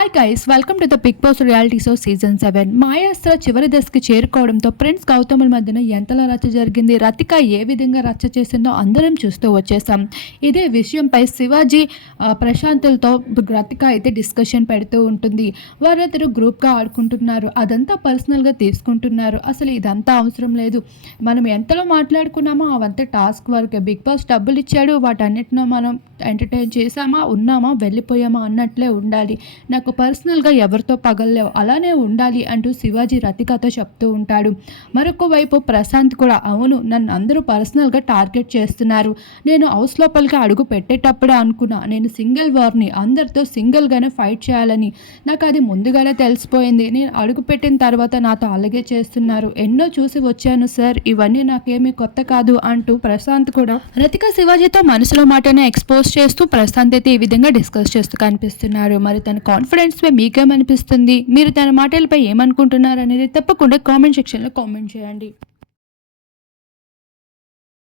Hi guys, welcome to the Bigg Boss reality show season 7. మాయాస్త్ర చివరి దశకి చేరుకోవడంతో prince గౌతముల మధ్యన ఎంతలా రచ్చ జరిగింది, రతిక ఏ విధంగా రచ్చ చేసిందో అందరం చూస్తూ వచ్చేసాం. ఇదే విషయంపై శివాజీ ప్రశాంతులతో రతిక అయితే డిస్కషన్ పెడుతూ ఉంటుంది. వారిద్దరు గ్రూప్గా ఆడుకుంటున్నారు, అదంతా పర్సనల్గా తీసుకుంటున్నారు. అసలు ఇదంతా అవసరం లేదు. మనం ఎంతలో మాట్లాడుకున్నామో అవంతా టాస్క్ వరకే. బిగ్ బాస్ డబ్బులు ఇచ్చాడు, వాటన్నిటినో మనం ఎంటర్టైన్ చేసామా, ఉన్నామా, వెళ్ళిపోయామా అన్నట్లే ఉండాలి. నాకు పర్సనల్గా ఎవరితో పగల్లేవు, అలానే ఉండాలి అంటూ శివాజీ రతికతో చెప్తూ ఉంటాడు. మరొక వైపు ప్రశాంత్ కూడా, అవును నన్ను అందరూ పర్సనల్గా టార్గెట్ చేస్తున్నారు. నేను హౌస్ లోపలికి అడుగు పెట్టేటప్పుడే అనుకున్నా నేను సింగిల్ వార్ని, అందరితో సింగిల్గానే ఫైట్ చేయాలని. నాకు అది ముందుగానే తెలిసిపోయింది. నేను అడుగు పెట్టిన తర్వాత నాతో అలాగే చేస్తున్నారు. ఎన్నో చూసి వచ్చాను సార్, ఇవన్నీ నాకేమీ కొత్త కాదు అంటూ ప్రశాంత్ కూడా రతిక శివాజీతో మనసులో మాటనే ఎక్స్పోజ్ చేస్తూ ప్రశాంత్ అయితే ఈ విధంగా డిస్కస్ చేస్తూ కనిపిస్తున్నారు. మరి తన కాన్ఫిడెన్స్ పై మీకేమనిపిస్తుంది, మీరు తన మాటలపై ఏమనుకుంటున్నారు అనేది తప్పకుండా కామెంట్ సెక్షన్లో కామెంట్ చేయండి.